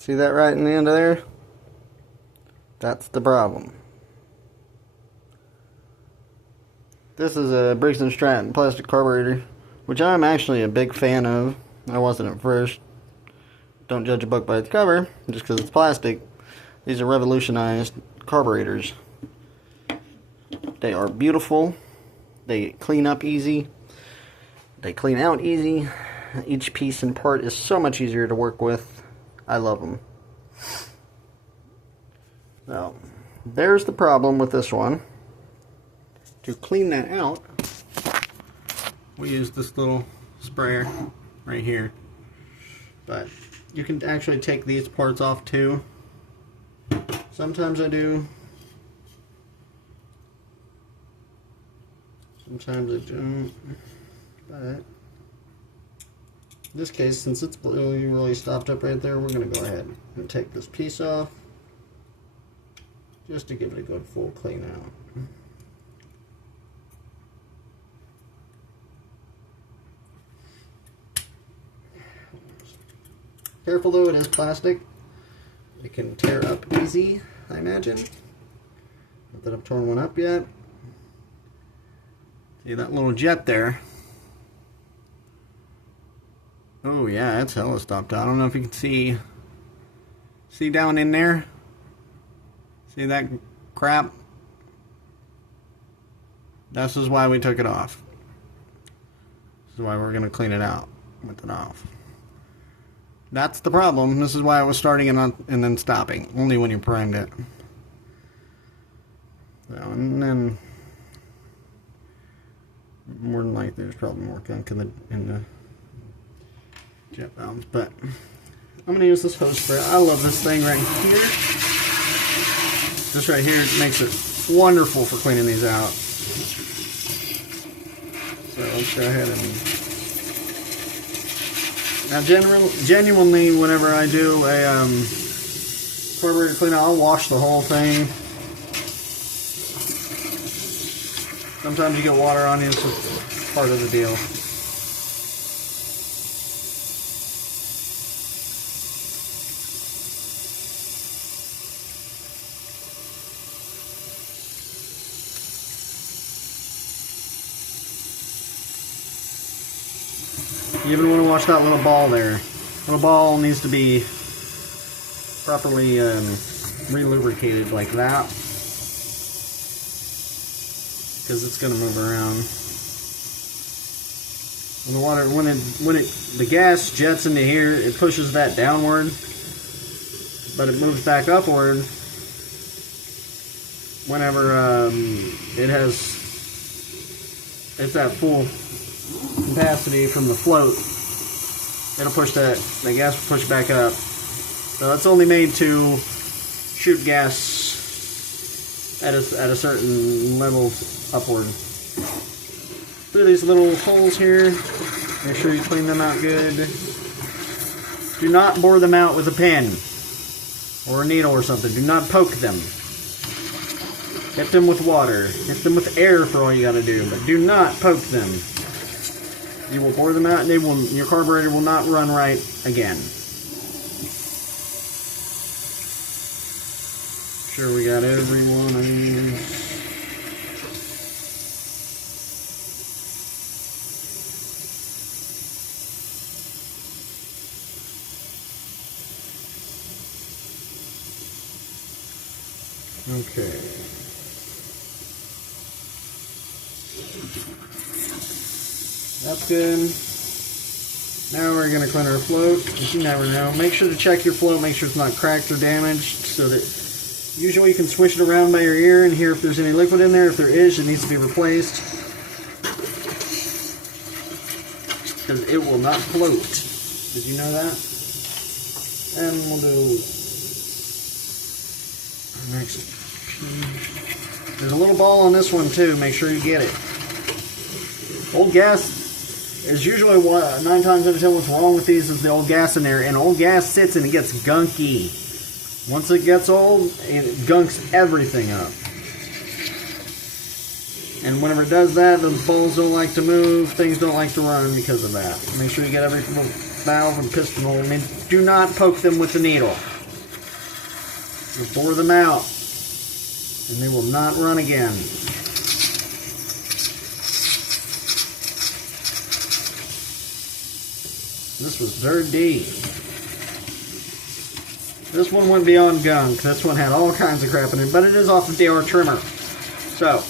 See that right in the end of there? That's the problem. This is a Briggs and Stratton plastic carburetor, which I'm actually a big fan of. I wasn't at first. Don't judge a book by its cover, just because it's plastic. These are revolutionized carburetors. They are beautiful. They clean up easy. They clean out easy. Each piece and part is so much easier to work with. I love them. So, there's the problem with this one. To clean that out, we use this little sprayer right here. But you can actually take these parts off too. Sometimes I do. Sometimes I don't. But in this case, since it's really stopped up right there, we're going to go ahead and take this piece off just to give it a good full clean out. Careful though, it is plastic. It can tear up easy, I imagine. Not that I've torn one up yet. See that little jet there? Oh yeah, that's hella stopped out. I don't know if you can see down in there. See that crap? This is why we took it off. This is why we're going to clean it out with it off. That's the problem. This is why it was starting and then stopping. Only when you primed it. So, and then more than likely there's probably more gunk in the jet valves. But I'm going to use this hose spray. I love this thing right here. This right here makes it wonderful for cleaning these out. So let's go ahead and... Now, genuinely, whenever I do a carburetor clean out, I'll wash the whole thing. Sometimes you get water on you, it's just part of the deal. You even want to wash that little ball there. Little ball needs to be properly re-lubricated like that, because it's going to move around. When the water, the gas jets into here, it pushes that downward, but it moves back upward whenever it's at full capacity from the float. It'll push the gas will push back up. So it's only made to shoot gas at a certain level upward. Through these little holes here, make sure you clean them out good. Do not bore them out with a pen or a needle or something. Do not poke them. Hit them with water. Hit them with air for all you gotta do, but do not poke them. You will bore them out, and your carburetor will not run right again. Sure, we got every one of these. Okay. That's good. Now we're going to clean our float. You never know. Make sure to check your float. Make sure it's not cracked or damaged. So that usually you can swish it around by your ear and hear if there's any liquid in there. If there is, it needs to be replaced, because it will not float. Did you know that? And we'll do next. There's a little ball on this one too. Make sure you get it. Old gas is usually 9 times out of 10 what's wrong with these is the old gas in there, and old gas sits and it gets gunky. Once it gets old, it gunks everything up. And whenever it does that, those balls don't like to move, things don't like to run because of that. Make sure you get every valve and piston hole. I mean, do not poke them with the needle. You'll bore them out, and they will not run again. This was dirty. This one went beyond gunk. This one had all kinds of crap in it, but it is off the DR trimmer. So,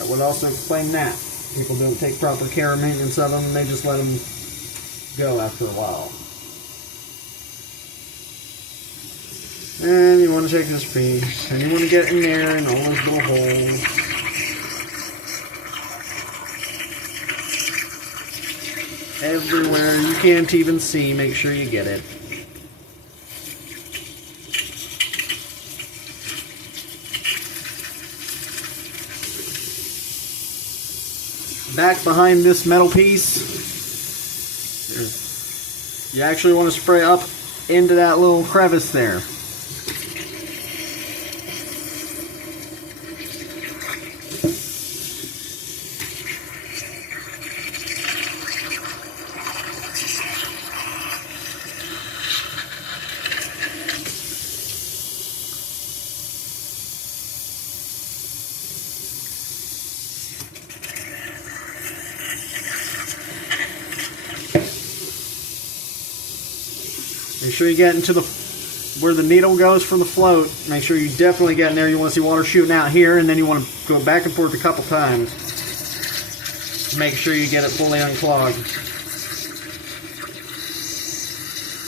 that would also explain that. People don't take proper care and maintenance of them, they just let them go after a while. And you want to check this piece, and you want to get in there and all those little holes. Everywhere you can't even see, make sure you get it. Back behind this metal piece, you actually want to spray up into that little crevice there. Make sure you get into where the needle goes for the float. Make sure you definitely get in there. You want to see water shooting out here, and then you want to go back and forth a couple times. Make sure you get it fully unclogged.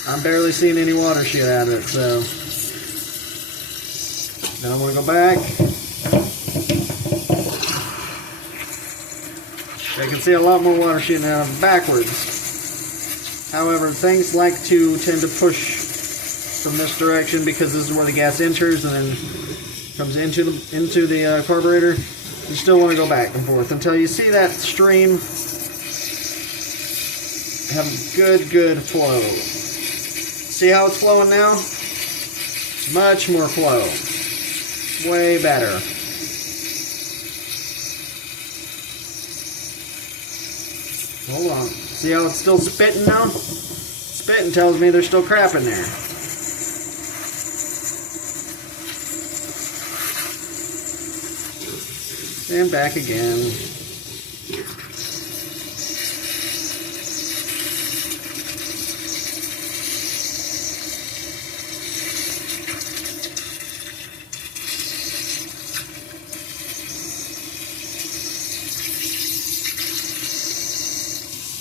I'm barely seeing any water shoot out of it, so. Then I'm going to go back. I can see a lot more water shooting out of it backwards. However, things like to tend to push from this direction because this is where the gas enters and then comes into the carburetor. You still want to go back and forth until you see that stream have good flow. See how it's flowing now? Much more flow. Way better. Hold on. See how it's still spitting now? Spitting tells me there's still crap in there. And back again.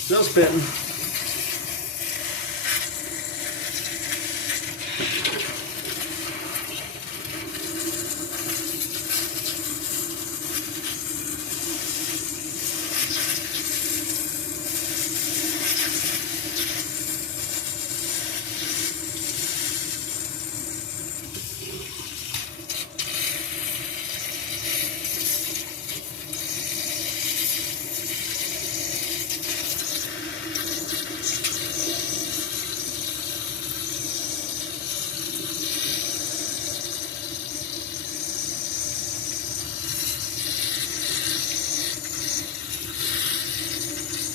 Still spitting.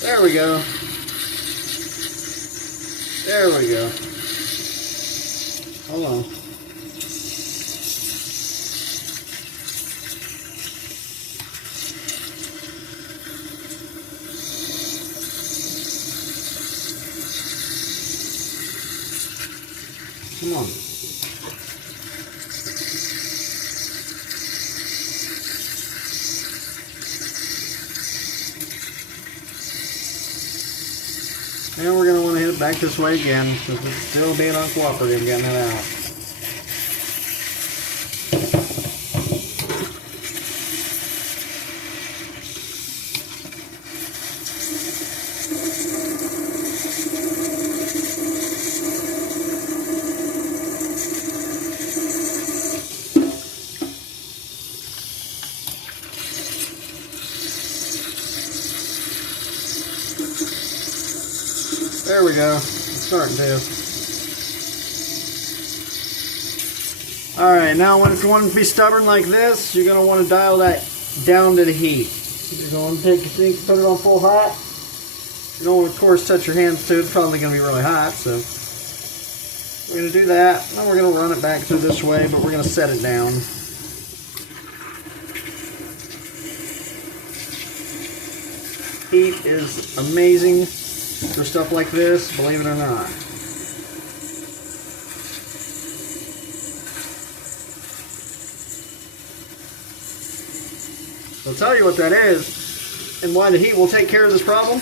There we go. There we go. Hold on. Come on. And we're going to want to hit it back this way again, because it's still being uncooperative getting it out. There we go. It's starting to. Alright, now when you want it to be stubborn like this, you're going to want to dial that down to the heat. You're going to take your sink, put it on full hot. You don't want to, of course, touch your hands to it. It's probably going to be really hot, so. We're going to do that, and then we're going to run it back through this way, but we're going to set it down. Heat is amazing for stuff like this, believe it or not. I'll tell you what that is, and why the heat will take care of this problem.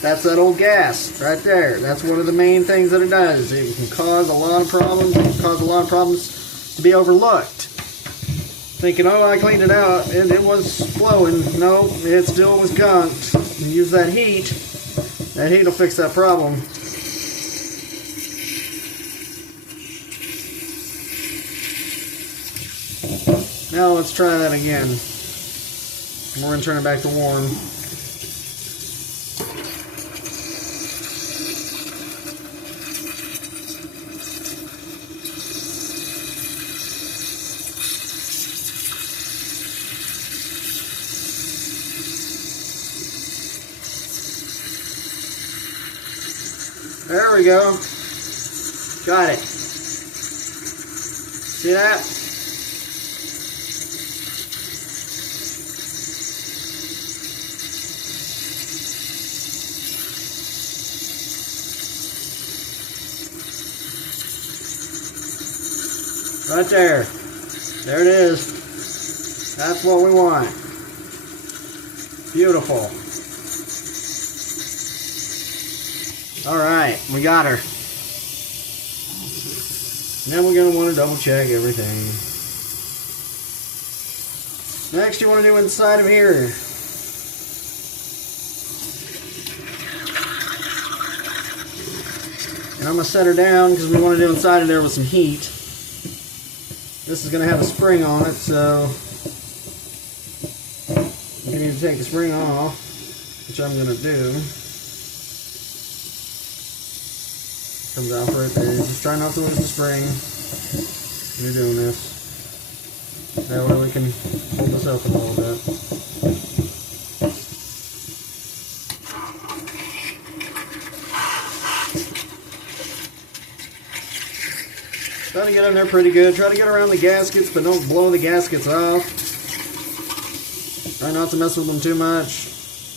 That's that old gas right there. That's one of the main things that it does. It can cause a lot of problems. It can cause a lot of problems to be overlooked. Thinking, oh, I cleaned it out and it was flowing. No, it still was gunked. Use that heat. That heat will fix that problem. Now let's try that again. We're going to turn it back to warm. There we go. Got it. See that? Right there. There it is. That's what we want. Beautiful. Alright, we got her. Now we're going to want to double check everything. Next you want to do inside of here. And I'm going to set her down because we want to do inside of there with some heat. This is going to have a spring on it, so you need to take the spring off, which I'm going to do. Comes off right there. Just try not to lose the spring when you're doing this. That way we can hold this up a little bit. Try to get in there pretty good. Try to get around the gaskets, but don't blow the gaskets off. Try not to mess with them too much.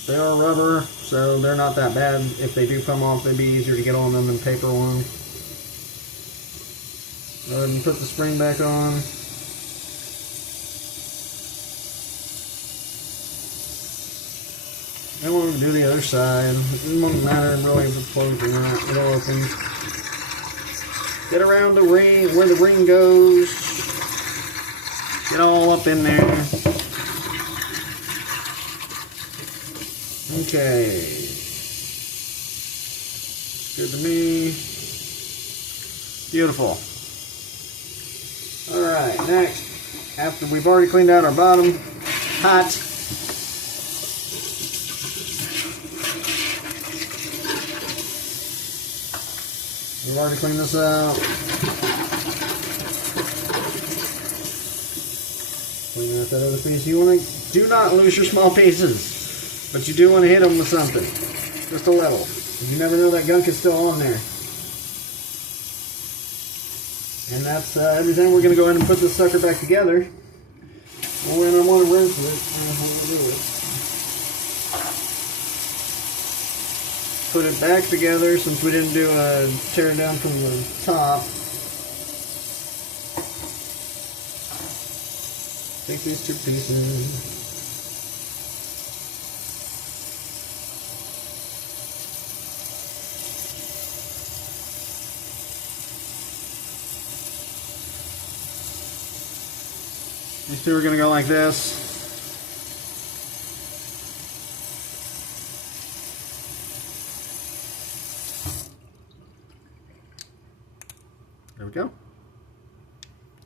They are rubber, so they're not that bad. If they do come off, they'd be easier to get on them than paper on. Go ahead and put the spring back on. Then we'll do the other side. It won't matter really if it's closed or not. It'll open. Get around the ring, where the ring goes. Get all up in there. Okay. Good to me. Beautiful. Alright, next, after we've already cleaned out our bottom, hot. We've already cleaned this out. Clean out that other piece. You want to do not lose your small pieces. But you do want to hit them with something. Just a little. You never know that gunk is still on there. And that's everything. We're going to go ahead and put this sucker back together. And we're going to want to rinse it. And we'll do it. Put it back together since we didn't do a tear down from the top. Take these two pieces. These two are going to go like this. There we go.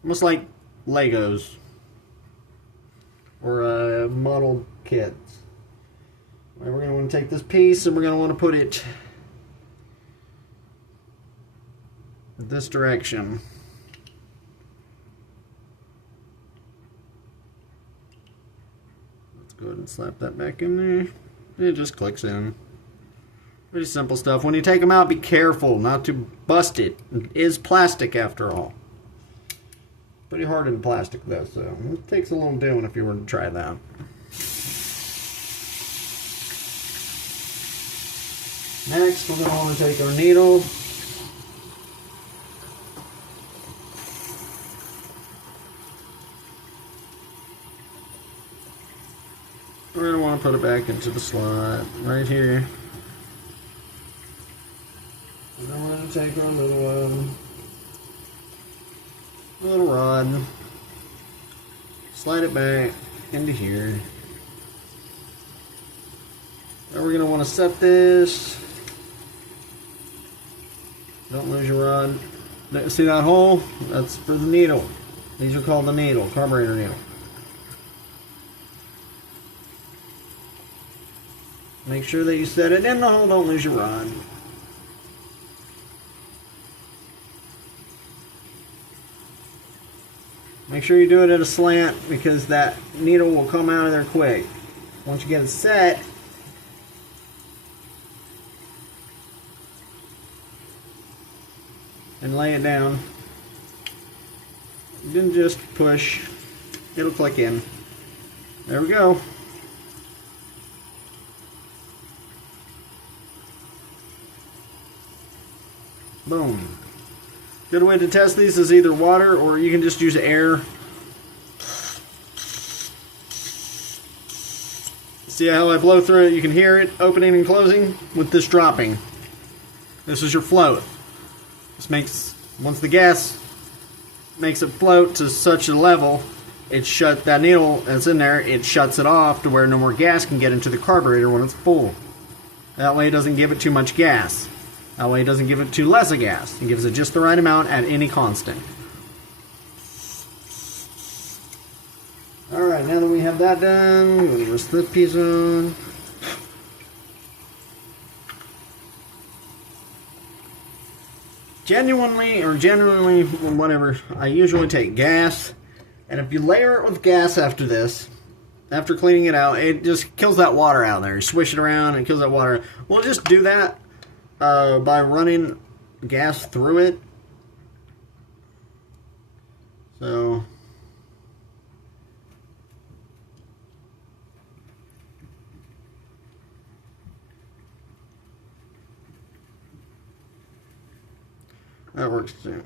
Almost like Legos or model kits. We're going to want to take this piece and we're going to want to put it this direction. Let's go ahead and slap that back in there. It just clicks in. Pretty simple stuff. When you take them out, be careful not to bust it. It is plastic after all. Pretty hardened plastic though, so it takes a little doing if you were to try that. Next, we're going to want to take our needle. We're going to want to put it back into the slot right here. And then we're going to take our little rod, slide it back into here. Now we're going to want to set this. Don't lose your rod. See that hole? That's for the needle. These are called the needle, carburetor needle. Make sure that you set it in the hole, don't lose your rod. Make sure you do it at a slant because that needle will come out of there quick. Once you get it set, and lay it down, then just push, it'll click in. There we go. Boom. Good way to test these is either water or you can just use air. See how I blow through it? You can hear it opening and closing with this dropping. This is your float. This makes, once the gas makes it float to such a level, that needle that's in there, it shuts it off to where no more gas can get into the carburetor when it's full. That way it doesn't give it too much gas. That way it doesn't give it too less of gas. It gives it just the right amount at any constant. Alright, now that we have that done, we'll just this piece on. Generally, whatever, I usually take gas, and if you layer it with gas after this, after cleaning it out, it just kills that water out there. You swish it around and it kills that water. We'll just do that by running gas through it. So that works too.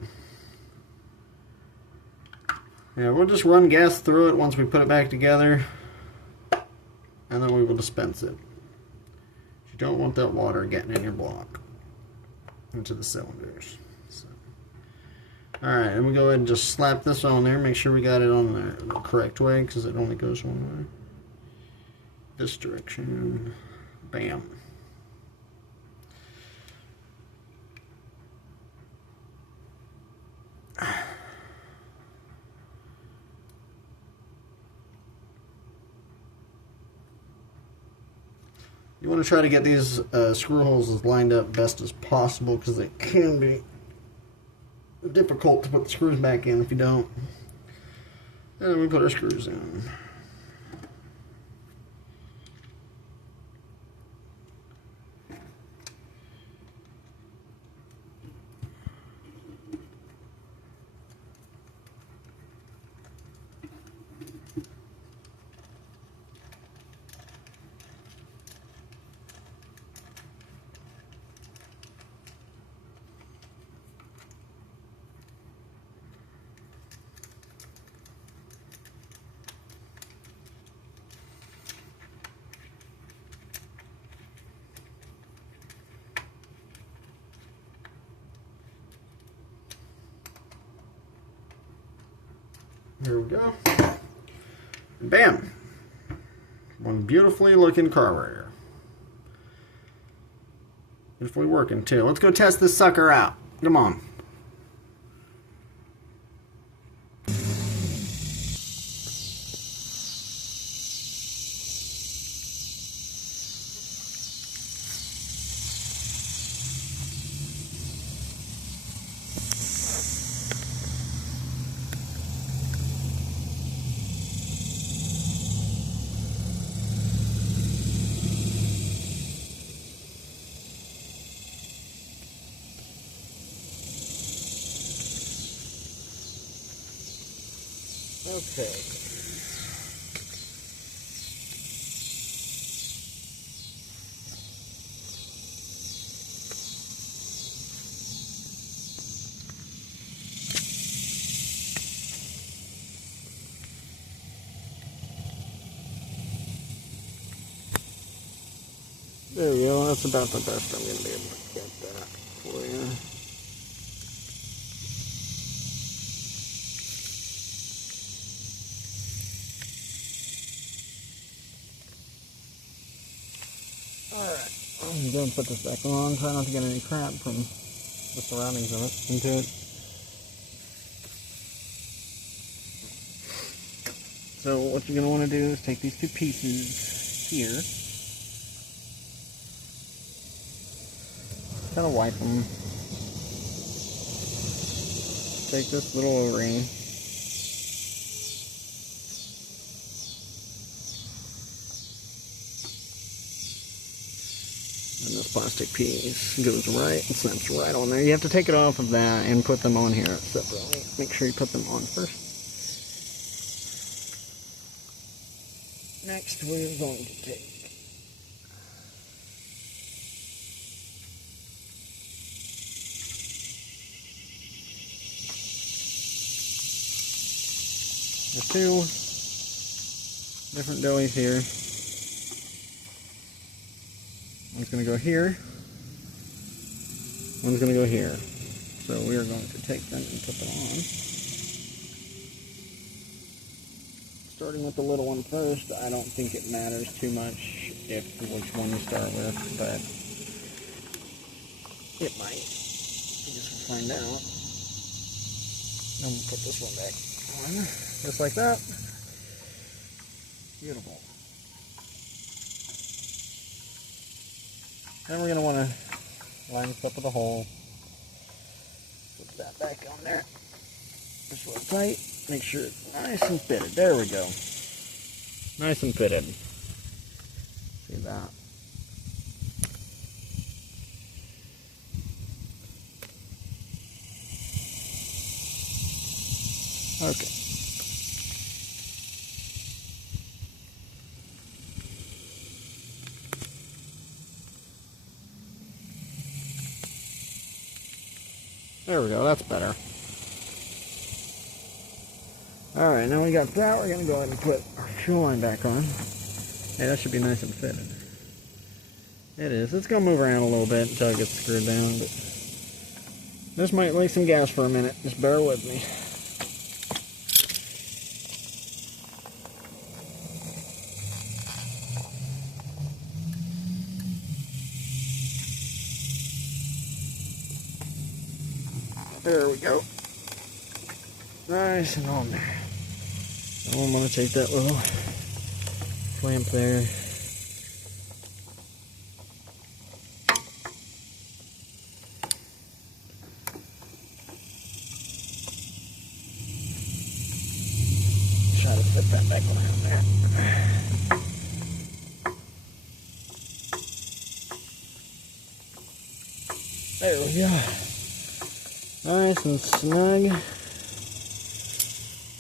Yeah, we'll just run gas through it once we put it back together, and then we will dispense it. You don't want that water getting in your block into the cylinders. So. Alright, and we go ahead and just slap this on there. Make sure we got it on the correct way because it only goes one way. This direction. Bam. You want to try to get these screw holes as lined up best as possible because it can be difficult to put the screws back in if you don't. And then we put our screws in. Here we go. And bam! One beautifully looking carburetor. Beautifully working too. Let's go test this sucker out. Come on. Okay. There we go, that's about the best I'm going to be able to get that for you. Alright, I'm going to put this back on, try not to get any crap from the surroundings of it into it. So what you're going to want to do is take these two pieces here, kind of wipe them. Take this little O-ring, and this plastic piece goes right, it snaps right on there. You have to take it off of that and put them on here separately. Make sure you put them on first. Next we're going to take the two different doilies here. One's going to go here, one's going to go here. So we are going to take them and put them on. Starting with the little one first, I don't think it matters too much which one you start with, but it might. I guess we'll find out. I'm going to put this one back on, just like that. Beautiful. Then we're going to want to line this up with a hole. Put that back on there. Just real tight. Make sure it's nice and fitted. There we go. Nice and fitted. See that? Okay. There we go, that's better. Alright, now we got that, we're going to go ahead and put our fuel line back on. Hey, that should be nice and fitted. It is. It's going to move around a little bit until it gets screwed down, but this might leak some gas for a minute. Just bear with me. There we go. Nice and on there. Now I'm going to take that little clamp there. Try to fit that back around there. There we go. Nice and snug.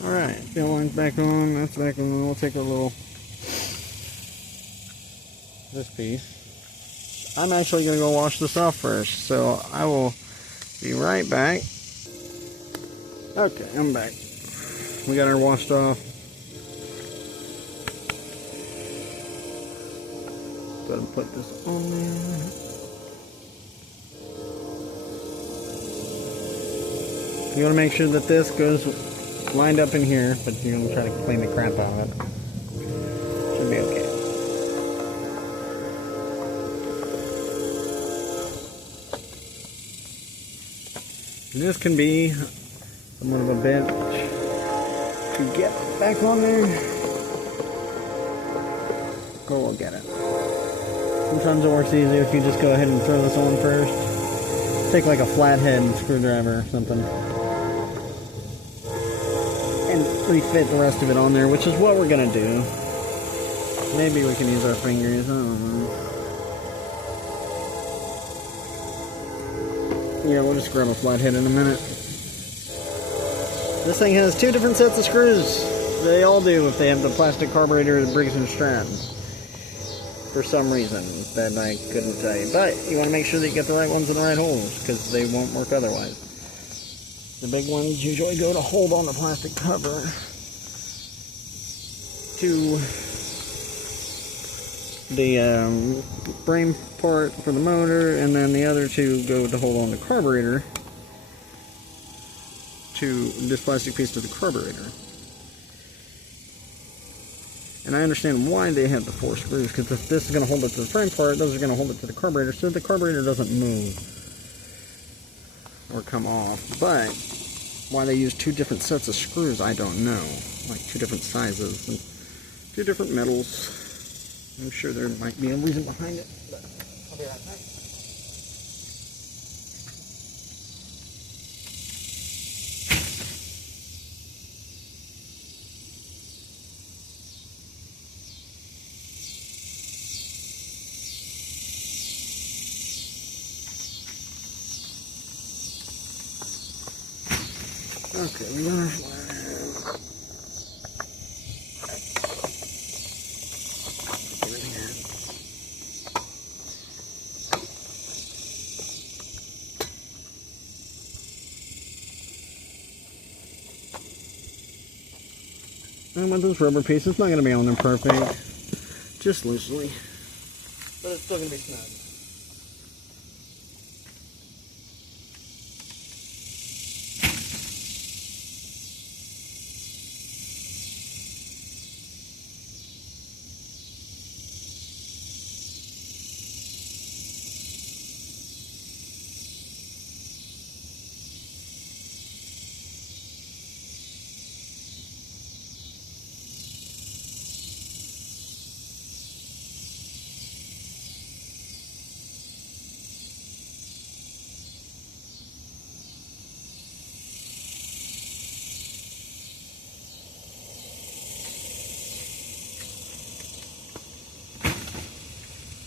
Alright, fuel line's back on, that's back on. We'll take a little, this piece. I'm actually going to go wash this off first, so I will be right back. Okay, I'm back. We got her washed off. Go ahead and put this on there. You want to make sure that this goes lined up in here, but you're going to try to clean the crap out of it. Should be okay. This can be somewhat of a bitch to get back on there. Go, we'll get it. Sometimes it works easier if you just go ahead and throw this on first. Take like a flathead screwdriver or something. And refit the rest of it on there, which is what we're going to do. Maybe we can use our fingers, I don't know. Yeah, we'll just grab a flathead in a minute. This thing has two different sets of screws. They all do if they have the plastic carburetor of Briggs and Stratton. For some reason that I couldn't tell you. But you want to make sure that you get the right ones in the right holes, because they won't work otherwise. The big ones usually go to hold on the plastic cover to the frame part for the motor, and then the other two go to hold on the carburetor to this plastic piece to the carburetor. And I understand why they have the 4 screws, because if this is going to hold it to the frame part, those are going to hold it to the carburetor, so the carburetor doesn't move or come off. But why they use 2 different sets of screws, I don't know. Like 2 different sizes and 2 different metals. I'm sure there might be a reason behind it, but I'll be right back. Okay, we got our flat. Everything in. And with this rubber piece, it's not going to be on there perfect, just loosely, but it's still going to be snug.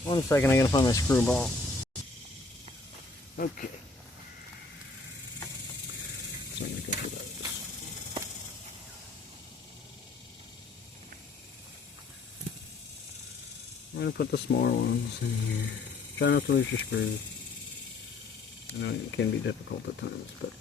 One second, I gotta find my screw ball. Okay. So I'm gonna go for those. I'm gonna put the smaller ones in here. Try not to lose your screws. I know it can be difficult at times, but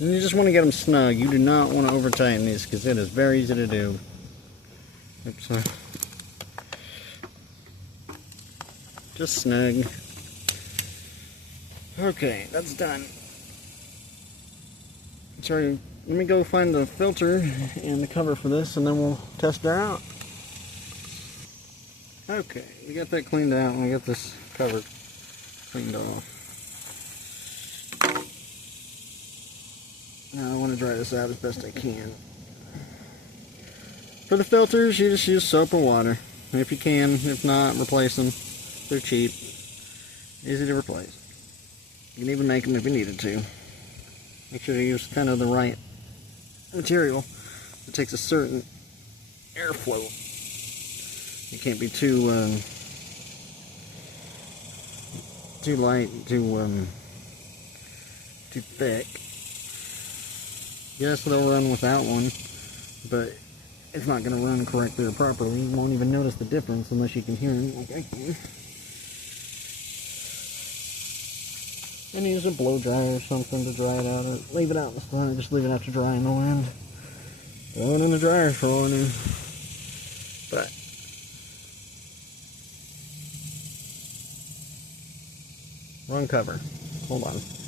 and you just want to get them snug. You do not want to over tighten these, because it is very easy to do. Oops. Just snug. Okay, that's done. Sorry, let me go find the filter and the cover for this, and then we'll test it out. Okay, we got that cleaned out, and we got this cover cleaned off. Now I want to dry this out as best I can. For the filters, you just use soap or water. If you can, if not, replace them. They're cheap. Easy to replace. You can even make them if you needed to. Make sure to use kind of the right material. It takes a certain airflow. It can't be too light, too thick. Yes, they'll run without one. but it's not going to run correctly or properly. You won't even notice the difference unless you can hear it like I can. And use a blow dryer or something to dry it out, or leave it out in the sun, just leave it out to dry in the wind. Throw it in the dryer for all I know. But wrong cover. Hold on.